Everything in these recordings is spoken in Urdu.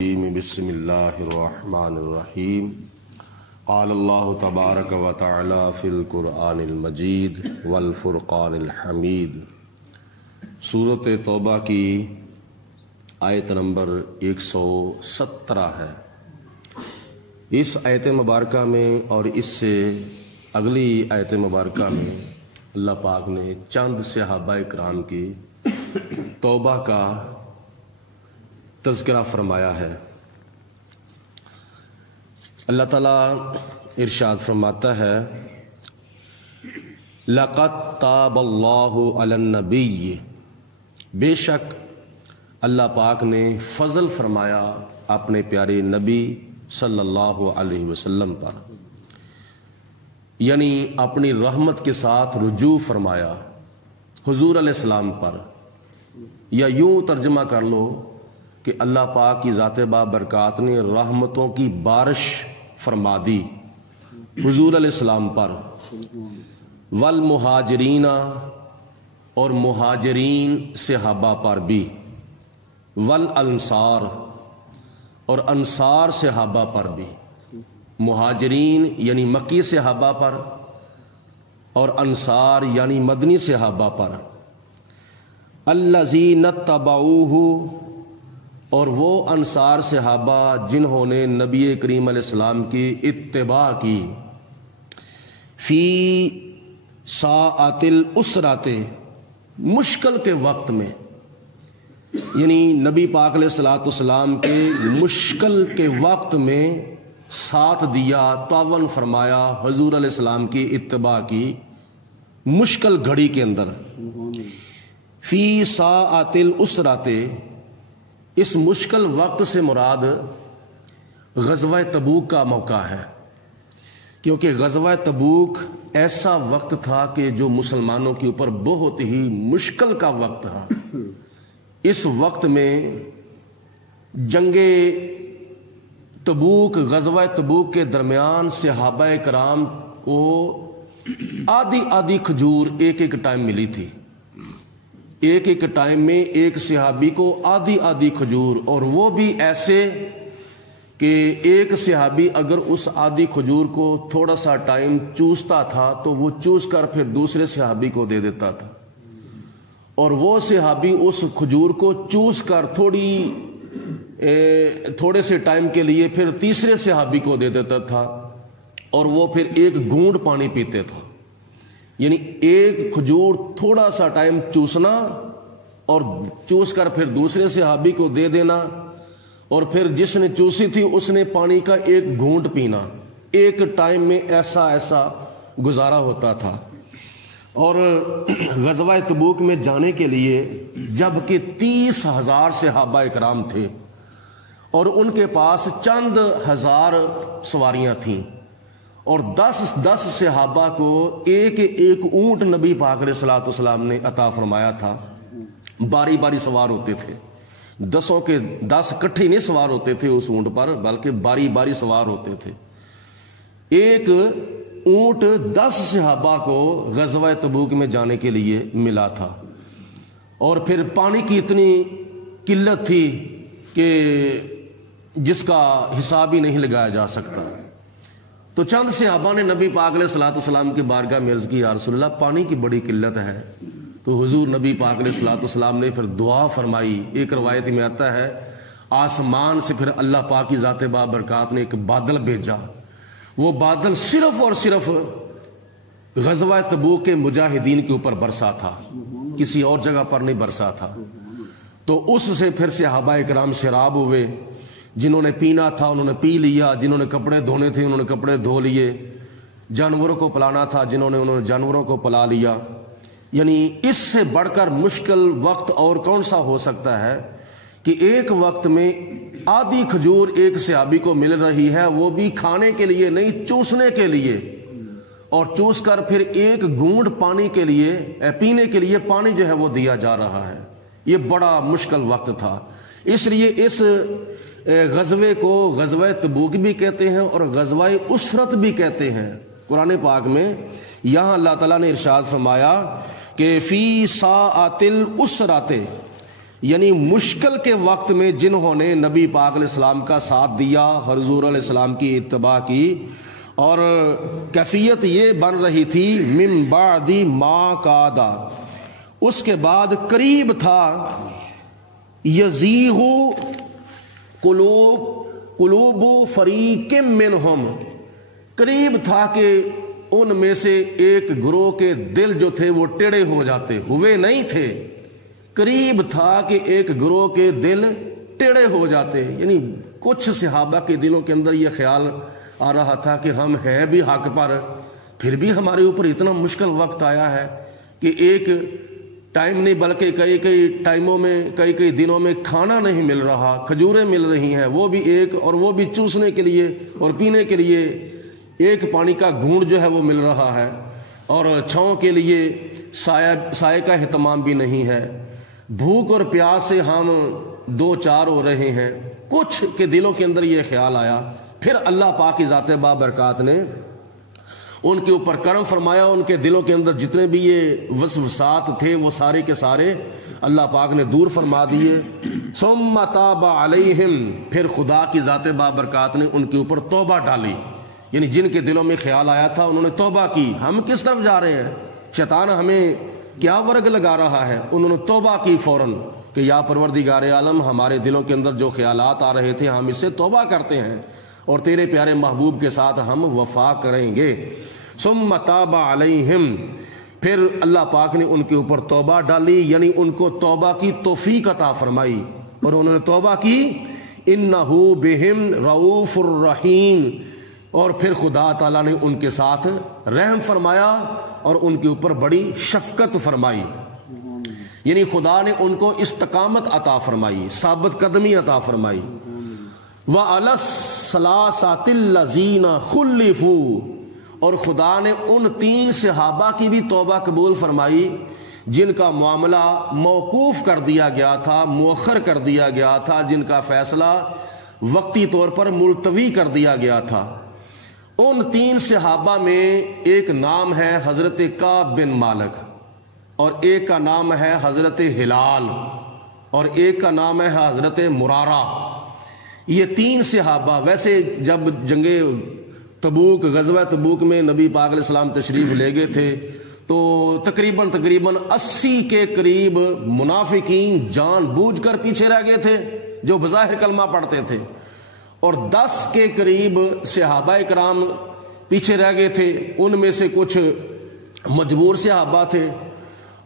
بسم اللہ الرحمن الرحیم قال اللہ تبارک و تعالی فی القرآن المجید والفرقان الحمید۔ سورۃ توبہ کی آیت نمبر 117 ہے۔ اس آیت مبارکہ میں اور اس سے اگلی آیت مبارکہ میں اللہ پاک نے چند صحابہ کرام کی توبہ کا تذکرہ فرمایا ہے۔ اللہ تعالیٰ ارشاد فرماتا ہے لَقَدْ تَابَ اللَّهُ عَلَى النَّبِيِّ، بے شک اللہ پاک نے فضل فرمایا اپنے پیارے نبی صلی اللہ علیہ وسلم پر، یعنی اپنی رحمت کے ساتھ رجوع فرمایا حضور علیہ السلام پر، یا یوں ترجمہ کر لو کہ اللہ پاک کی ذات بابرکات نے رحمتوں کی بارش فرما دی حضور علیہ السلام پر، والمہاجرین، اور مہاجرین صحابہ پر بھی، والانصار، اور انصار صحابہ پر بھی، مہاجرین یعنی مکی صحابہ پر اور انصار یعنی مدنی صحابہ پر، الذین اتبعوہ، اور وہ انصار صحابہ جنہوں نے نبی کریم علیہ السلام کی اتباع کی، فی ساعۃ العسرۃ، مشکل کے وقت میں، یعنی نبی پاک علیہ الصلوۃ والسلام کے مشکل کے وقت میں ساتھ دیا، تعاون فرمایا حضور علیہ السلام کی اتباع کی مشکل گھڑی کے اندر۔ فی ساعۃ العسرۃ، اس مشکل وقت سے مراد غزوہ تبوک کا موقع ہے، کیونکہ غزوہ تبوک ایسا وقت تھا کہ جو مسلمانوں کے اوپر بہت ہی مشکل کا وقت تھا۔ اس وقت میں جنگ تبوک، غزوہ تبوک کے درمیان صحابہ کرام کو آدھی کھجور ایک ٹائم ملی تھی، ایک ٹائم میں ایک صحابی کو آدھی کھجور، اور وہ بھی ایسے کہ ایک صحابی اگر اس آدھی کھجور کو تھوڑا سا ٹائم چوستا تھا تو وہ چوس کر پھر دوسرے صحابی کو دے دیتا تھا، اور وہ صحابی اس کھجور کو چوس کر تھوڑے سے ٹائم کے لیے پھر تیسرے صحابی کو دے دیتا تھا، اور وہ پھر ایک گھونٹ پانی پیتے تھا، یعنی ایک کھجور تھوڑا سا ٹائم چوسنا اور چوس کر پھر دوسرے صحابی کو دے دینا، اور پھر جس نے چوسی تھی اس نے پانی کا ایک گھونٹ پینا، ایک ٹائم میں ایسا گزارا ہوتا تھا۔ اور غزوہ تبوک میں جانے کے لیے جبکہ 30,000 صحابہ کرام تھے اور ان کے پاس چند ہزار سواریاں تھیں، اور 10 صحابہ کو ایک اونٹ نبی پاک علیہ الصلوۃ والسلام نے عطا فرمایا تھا، باری باری سوار ہوتے تھے، 10 کے 10 اکٹھے نہیں سوار ہوتے تھے اس اونٹ پر، بلکہ باری باری سوار ہوتے تھے۔ ایک اونٹ 10 صحابہ کو غزوہ تبوک میں جانے کے لیے ملا تھا، اور پھر پانی کی اتنی قلت تھی کہ جس کا حساب ہی نہیں لگایا جا سکتا۔ تو چند صحابہ نے نبی پاک علیہ الصلوۃ والسلام کی بارگاہ میں عرض کی، یا رسول اللہ پانی کی بڑی قلت ہے۔ تو حضور نبی پاک علیہ الصلوۃ والسلام نے پھر دعا فرمائی۔ ایک روایت میں آتا ہے آسمان سے پھر اللہ پاک کی ذات بابرکات نے ایک بادل بھیجا، وہ بادل صرف اور صرف غزوہ تبوک کے مجاہدین کے اوپر برسا تھا، کسی اور جگہ پر نہیں برسا تھا۔ تو اس سے پھر صحابہ کرام سیراب ہوئے، جنہوں نے پینا تھا انہوں نے پی لیا، جنہوں نے کپڑے دھونے تھے انہوں نے کپڑے دھو لیے، جانوروں کو پلانا تھا انہوں نے جانوروں کو پلا لیا۔ یعنی اس سے بڑھ کر مشکل وقت اور کون سا ہو سکتا ہے کہ ایک وقت میں آدھی کھجور ایک صحابی کو مل رہی ہے، وہ بھی کھانے کے لیے نہیں، چوسنے کے لیے، اور چوس کر پھر ایک گھونٹ پانی کے لیے، پینے کے لیے پانی جو ہے وہ دیا جا رہا ہے۔ یہ بڑا مشکل وقت تھا، اس لیے اس غزوے کو غزوہ تبوک بھی کہتے ہیں اور غزوہ اسرت بھی کہتے ہیں۔ قرآن پاک میں یہاں اللہ تعالیٰ نے ارشاد فرمایا کہ فی ساعۃ العسرۃ، یعنی مشکل کے وقت میں جنہوں نے نبی پاک علیہ السلام کا ساتھ دیا، حضور علیہ السلام کی اتباع کی، اور کیفیت یہ بن رہی تھی من بعد ما کادا، اس کے بعد قریب تھا، یزیغ قلوب فریق منہم، قریب تھا کہ ان میں سے ایک گروہ کے دل جو تھے وہ ٹیڑے ہو جاتے، ہوئے نہیں تھے، قریب تھا کہ ایک گروہ کے دل ٹیڑے ہو جاتے۔ یعنی کچھ صحابہ کے دلوں کے اندر یہ خیال آ رہا تھا کہ ہم ہیں بھی حق پر، پھر بھی ہمارے اوپر اتنا مشکل وقت آیا ہے کہ ایک ٹائم نہیں بلکہ کئی ٹائموں میں کئی دنوں میں کھانا نہیں مل رہا، کھجوریں مل رہی ہیں وہ بھی ایک، اور وہ بھی چوسنے کے لیے اور پینے کے لیے ایک پانی کا گھونٹ جو ہے وہ مل رہا ہے، اور چھاؤں کے لیے سائے کا اہتمام بھی نہیں ہے، بھوک اور پیاس سے ہم دو چار ہو رہے ہیں۔ کچھ کے دلوں کے اندر یہ خیال آیا، پھر اللہ پاک کی ذات بابرکات نے ان کے اوپر کرم فرمایا، ان کے دلوں کے اندر جتنے بھی یہ وسوسات تھے وہ سارے کے سارے اللہ پاک نے دور فرما دیے۔ ثم تاب علیہم، پھر خدا کی ذات بابرکات نے ان کے اوپر توبہ ڈالی، یعنی جن کے دلوں میں خیال آیا تھا انہوں نے توبہ کی، ہم کس طرف جا رہے ہیں، شیطان ہمیں کیا ورگ لگا رہا ہے، انہوں نے توبہ کی فوراً کہ یا پروردگار عالم، ہمارے دلوں کے اندر جو خیالات آ رہے تھے ہم اس سے توبہ کرتے ہیں اور تیرے پیارے محبوب کے ساتھ ہم وفا کریں گے۔ ثم تاب علیہم، پھر اللہ پاک نے ان کے اوپر توبہ ڈالی، یعنی ان کو توبہ کی توفیق عطا فرمائی، اور انہوں نے توبہ کی۔ انہ بہم رؤوف الرحیم، اور پھر خدا تعالیٰ نے ان کے ساتھ رحم فرمایا اور ان کے اوپر بڑی شفقت فرمائی، یعنی خدا نے ان کو استقامت عطا فرمائی، ثابت قدمی عطا فرمائی۔ وَعَلَى الثَّلَاثَةِ الَّذِينَ خُلِّفُوا، اور خدا نے ان 3 صحابہ کی بھی توبہ قبول فرمائی جن کا معاملہ موقوف کر دیا گیا تھا، مؤخر کر دیا گیا تھا، جن کا فیصلہ وقتی طور پر ملتوی کر دیا گیا تھا۔ ان 3 صحابہ میں ایک نام ہے حضرت کعب بن مالک، اور ایک کا نام ہے حضرت ہلال، اور ایک کا نام ہے حضرت مرارہ۔ یہ 3 صحابہ، ویسے جب جنگ تبوک، غزوہ تبوک میں نبی پاک علیہ السلام تشریف لے گئے تھے تو تقریباً 80 کے قریب منافقین جان بوجھ کر پیچھے رہ گئے تھے جو بظاہر کلمہ پڑھتے تھے، اور 10 کے قریب صحابہ کرام پیچھے رہ گئے تھے، ان میں سے کچھ مجبور صحابہ تھے،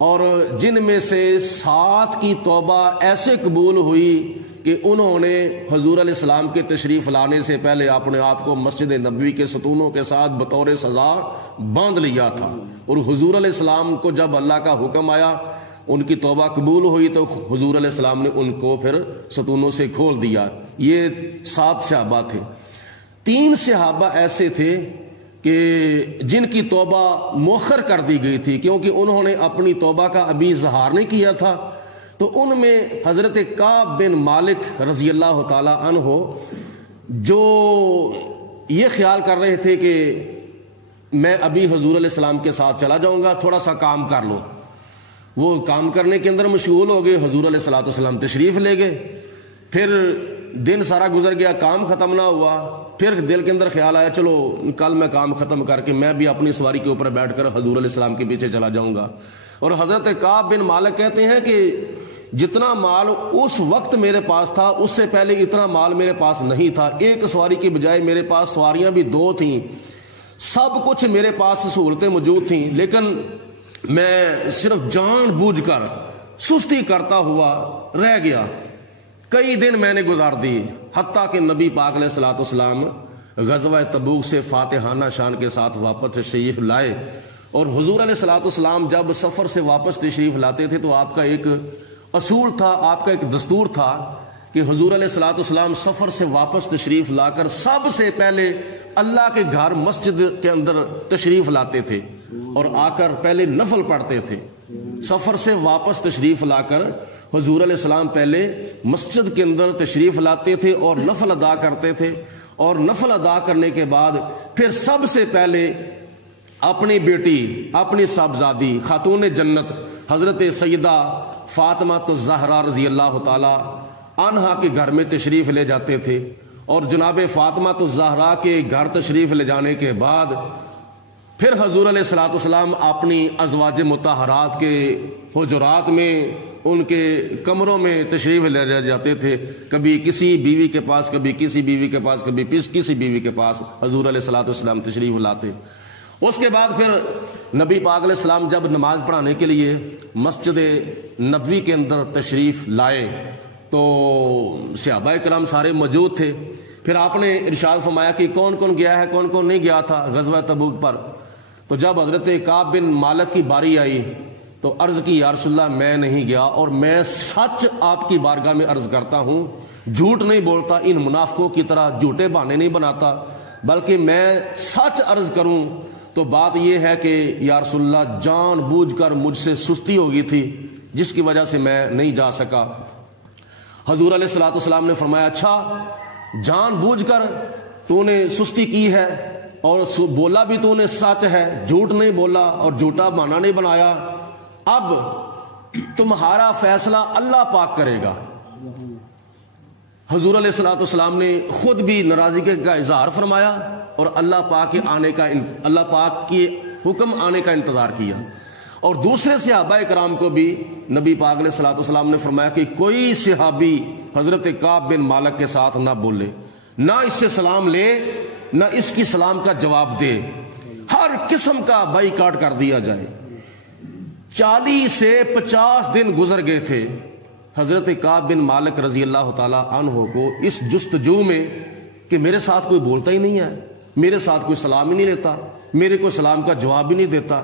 اور جن میں سے 7 کی توبہ ایسے قبول ہوئی کہ انہوں نے حضور علیہ السلام کے تشریف لانے سے پہلے اپنے آپ کو مسجد نبوی کے ستونوں کے ساتھ بطور سزا باندھ لیا تھا، اور حضور علیہ السلام کو جب اللہ کا حکم آیا ان کی توبہ قبول ہوئی تو حضور علیہ السلام نے ان کو پھر ستونوں سے کھول دیا۔ یہ 7 صحابہ تھے۔ 3 صحابہ ایسے تھے کہ جن کی توبہ مؤخر کر دی گئی تھی کیونکہ انہوں نے اپنی توبہ کا ابھی اظہار نہیں کیا تھا، تو ان میں حضرت کعب بن مالک رضی اللہ تعالی عنہ جو یہ خیال کر رہے تھے کہ میں ابھی حضور علیہ السلام کے ساتھ چلا جاؤں گا، تھوڑا سا کام کر لو، وہ کام کرنے کے اندر مشغول ہو گئے، حضور علیہ السلام تشریف لے گئے، پھر دن سارا گزر گیا، کام ختم نہ ہوا، پھر دل کے اندر خیال آیا چلو کل میں کام ختم کر کے میں بھی اپنی سواری کے اوپر بیٹھ کر حضور علیہ السلام کے پیچھے چلا جاؤں گا۔ اور حضرت کعب بن مالک کہتے ہیں کہ جتنا مال اس وقت میرے پاس تھا اس سے پہلے اتنا مال میرے پاس نہیں تھا، ایک سواری کی بجائے میرے پاس سواریاں بھی 2 تھیں، سب کچھ میرے پاس سہولتیں موجود تھیں، لیکن میں صرف جان بوجھ کر سستی کرتا ہوا رہ گیا۔ کئی دن میں نے گزار دی، حتیٰ کہ نبی پاک علیہ الصلوۃ والسلام غزوہ تبوک سے فاتحانہ شان کے ساتھ واپس تشریف لائے، اور حضور علیہ الصلوۃ والسلام جب سفر سے واپس تشریف لاتے تھے تو آپ کا ایک اصول تھا، آپ کا ایک دستور تھا کہ حضور علیہ الصلوۃ والسلام سفر سے واپس تشریف لا کر سب سے پہلے اللہ کے گھر مسجد کے اندر تشریف لاتے تھے اور آ کر پہلے نفل پڑھتے تھے۔ سفر سے واپس تشریف لا کر حضور علیہ السلام پہلے مسجد کے اندر تشریف لاتے تھے اور نفل ادا کرتے تھے، اور نفل ادا کرنے کے بعد پھر سب سے پہلے اپنی بیٹی، اپنی صاحبزادی خاتون جنت حضرت سیدہ فاطمہ الزہرا رضی اللہ تعالی عنہا کے گھر میں تشریف لے جاتے تھے، اور جناب فاطمہ الزہرا کے گھر تشریف لے جانے کے بعد پھر حضور علیہ الصلوۃ والسلام اپنی ازواج مطہرات کے حجرات میں، ان کے کمروں میں تشریف لے جاتے تھے، کبھی کسی بیوی کے پاس، کبھی کسی بیوی کے پاس، کبھی کسی بیوی کے پاس حضور علیہ الصلوۃ والسلام تشریف لاتے۔ اس کے بعد پھر نبی پاک علیہ السلام جب نماز پڑھانے کے لیے مسجد نبوی کے اندر تشریف لائے تو صحابہ کرام سارے موجود تھے۔ پھر آپ نے ارشاد فرمایا کہ کون کون گیا ہے، کون کون نہیں گیا تھا غزوہ تبوک پر۔ تو جب حضرت کعب بن مالک کی باری آئی تو عرض کی یا رسول اللہ میں نہیں گیا، اور میں سچ آپ کی بارگاہ میں عرض کرتا ہوں، جھوٹ نہیں بولتا، ان منافقوں کی طرح جھوٹے بہانے نہیں بناتا، بلکہ میں سچ عرض کروں تو بات یہ ہے کہ یا رسول اللہ جان بوجھ کر مجھ سے سستی ہو گئی تھی جس کی وجہ سے میں نہیں جا سکا۔ حضور علیہ الصلوۃ والسلام نے فرمایا اچھا، جان بوجھ کر تو نے سستی کی ہے اور بولا بھی تو نے سچ ہے، جھوٹ نہیں بولا اور جھوٹا بہانہ نہیں بنایا، اب تمہارا فیصلہ اللہ پاک کرے گا۔ حضور علیہ الصلوۃ والسلام نے خود بھی ناراضگی کا اظہار فرمایا اور اللہ پاک کے حکم آنے کا انتظار کیا، اور دوسرے صحابہ کرام کو بھی نبی پاک علیہ الصلوۃ والسلام نے فرمایا کہ کوئی صحابی حضرت کعب بن مالک کے ساتھ نہ بولے، نہ اس سے سلام لے، نہ اس کی سلام کا جواب دے، ہر قسم کا بائیکاٹ کر دیا جائے۔ 40 سے 50 دن گزر گئے تھے حضرت کعب بن مالک رضی اللہ تعالی عنہ کو اس جستجو میں کہ میرے ساتھ کوئی بولتا ہی نہیں ہے، میرے ساتھ کوئی سلام ہی نہیں لیتا، میرے کو سلام کا جواب ہی نہیں دیتا،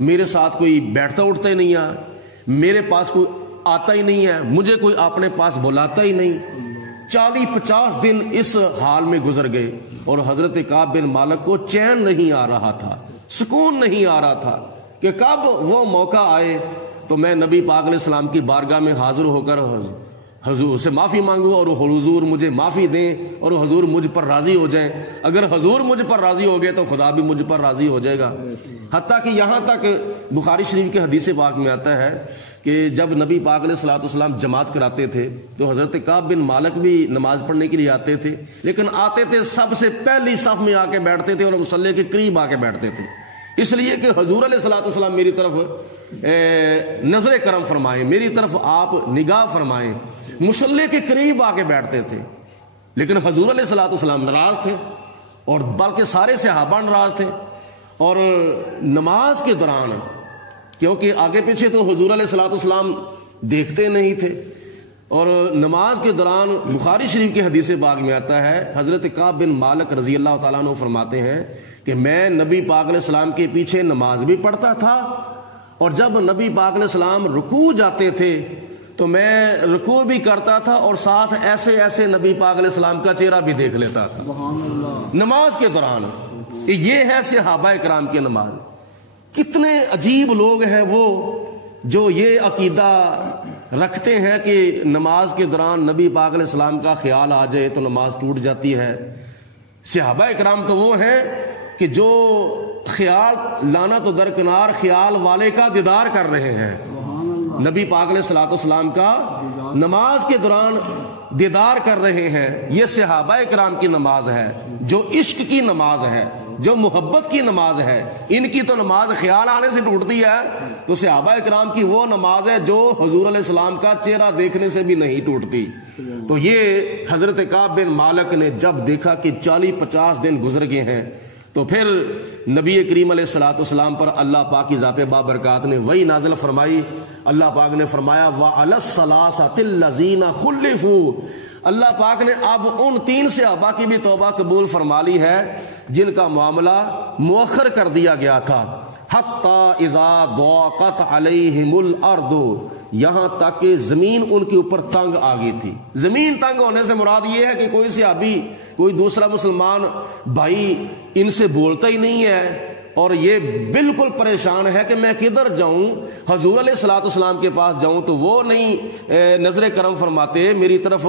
میرے ساتھ کوئی بیٹھتا اٹھتا ہی نہیں ہے، میرے پاس کوئی آتا ہی نہیں ہے، مجھے کوئی اپنے پاس بلاتا ہی نہیں۔ 40-50 دن اس حال میں گزر گئے اور حضرت کعب بن مالک کو چین نہیں آ رہا تھا، سکون نہیں آ رہا تھا کہ کب وہ موقع آئے تو میں نبی پاک علیہ السلام کی بارگاہ میں حاضر ہو کر حضور سے معافی مانگوں اور حضور مجھے معافی دیں اور حضور مجھ پر راضی ہو جائیں۔ اگر حضور مجھ پر راضی ہو گئے تو خدا بھی مجھ پر راضی ہو جائے گا۔ حتیٰ کہ یہاں تک بخاری شریف کے حدیث پاک میں آتا ہے کہ جب نبی پاک علیہ الصلوۃ والسلام جماعت کراتے تھے تو حضرت کعب بن مالک بھی نماز پڑھنے کے لیے آتے تھے، لیکن آتے تھے سب سے پہلی صف میں آ کے بیٹھتے تھے اور مصلی کے قریب آ کے بیٹھتے تھے، اس لیے کہ حضور علیہ الصلوۃ والسلام میری طرف نظر کرم فرمائیں، میری طرف آپ نگاہ فرمائیں، مصلی کے قریب آ کے بیٹھتے تھے۔ لیکن حضور علیہ الصلوۃ والسلام ناراض تھے اور بلکہ سارے صحابہ ناراض تھے، اور نماز کے دوران کیونکہ آگے پیچھے تو حضور علیہ الصلوۃ والسلام دیکھتے نہیں تھے، اور نماز کے دوران بخاری شریف کی حدیث پاک میں آتا ہے حضرت کعب بن مالک رضی اللہ تعالیٰ عنہ فرماتے ہیں کہ میں نبی پاک علیہ السلام کے پیچھے نماز بھی پڑھتا تھا، اور جب نبی پاک علیہ السلام رکوع جاتے تھے تو میں رکوع بھی کرتا تھا اور ساتھ ایسے ایسے نبی پاک علیہ السلام کا چہرہ بھی دیکھ لیتا تھا نماز کے دوران۔ یہ ہے صحابہ کرام کی نماز۔ کتنے عجیب لوگ ہیں وہ جو یہ عقیدہ رکھتے ہیں کہ نماز کے دوران نبی پاک علیہ السلام کا خیال آ جائے تو نماز ٹوٹ جاتی ہے۔ صحابہ کرام تو وہ ہیں کہ جو خیال لانا تو درکنار، خیال والے کا دیدار کر رہے ہیں، نبی پاک علیہ الصلوۃ والسلام کا نماز کے دوران دیدار کر رہے ہیں۔ یہ صحابہ کرام کی نماز ہے، جو عشق کی نماز ہے، جو محبت کی نماز ہے۔ ان کی تو نماز خیال آنے سے ٹوٹتی ہے، تو صحابہ کرام کی وہ نماز ہے جو حضور علیہ السلام کا چہرہ دیکھنے سے بھی نہیں ٹوٹتی۔ تو یہ حضرت کعب بن مالک نے جب دیکھا کہ 40-50 دن گزر گئے ہیں تو پھر نبی کریم علیہ الصلوۃ والسلام پر اللہ پاک کی ذات بابرکات نے وہی نازل فرمائی۔ اللہ پاک نے فرمایا وَعَلَى الثَّلَاثَةِ الَّذِينَ خُلِّفُوا، اللہ پاک نے اب ان 3 صحابہ کی بھی توبہ قبول فرما لی ہے جن کا معاملہ مؤخر کر دیا گیا تھا۔ حَتَّى إِذَا ضَاقَتْ عَلَيْهِمُ الْأَرْضُ، یہاں تک کہ زمین ان کے اوپر تنگ آ گئی تھی۔ زمین تنگ ہونے سے مراد یہ ہے کہ کوئی صحابی، کوئی دوسرا مسلمان بھائی ان سے بولتا ہی نہیں ہے اور یہ بالکل پریشان ہے کہ میں کدھر جاؤں، حضور علیہ الصلوۃ والسلام کے پاس جاؤں تو وہ نہیں نظر کرم فرماتے، میری طرف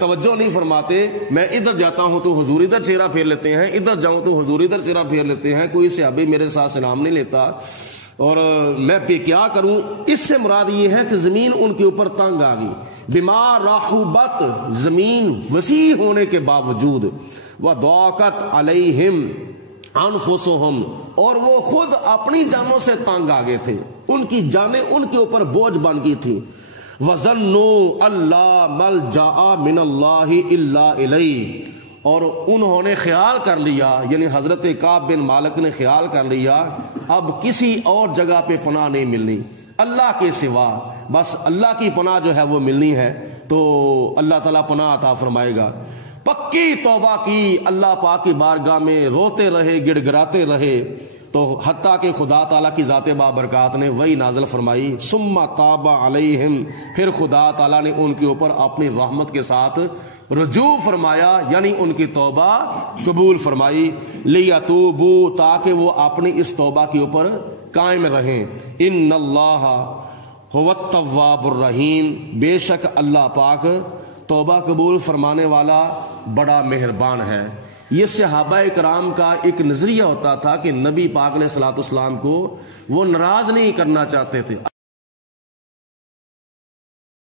توجہ نہیں فرماتے، میں ادھر جاتا ہوں تو حضور ادھر چہرہ پھیر لیتے ہیں، ادھر جاؤں تو حضور ادھر چہرہ پھیر لیتے ہیں، کوئی صحابی میرے ساتھ سلام نہیں لیتا۔ اور میں پہ کیا کروں؟ اس سے مراد یہ ہے کہ زمین ان کے اوپر تنگ آ گئی، بما رحبت، زمین وسیع ہونے کے باوجود، وضاقت علیہم انفسہم، اور وہ خود اپنی جانوں سے تنگ آ گئے تھے، ان کی جانیں ان کے اوپر بوجھ بن گئی تھی، وظنوا اللہ ملجأ من اللہ الا الیہ، اور انہوں نے خیال کر لیا، یعنی حضرت کعب بن مالک نے خیال کر لیا اب کسی اور جگہ پہ پناہ نہیں ملنی اللہ کے سوا، بس اللہ کی پناہ جو ہے وہ ملنی ہے، تو اللہ تعالیٰ پناہ عطا فرمائے گا۔ پکی توبہ کی اللہ پاک کی بارگاہ میں، روتے رہے، گڑ گڑاتے رہے، تو حتیٰ کہ خدا تعالیٰ کی ذات بابرکات نے وہی نازل فرمائی، ثم تاب علیہم، پھر خدا تعالیٰ نے ان کے اوپر اپنی رحمت کے ساتھ رجوع فرمایا، یعنی ان کی توبہ قبول فرمائی، لیتوبوا، تاکہ وہ اپنی اس توبہ کے اوپر قائم رہیں، ان اللہ هو التواب الرحیم، بے شک اللہ پاک توبہ قبول فرمانے والا بڑا مہربان ہے۔ یہ صحابہ کرام کا ایک نظریہ ہوتا تھا کہ نبی پاک علیہ الصلوۃ والسلام کو وہ ناراض نہیں کرنا چاہتے تھے۔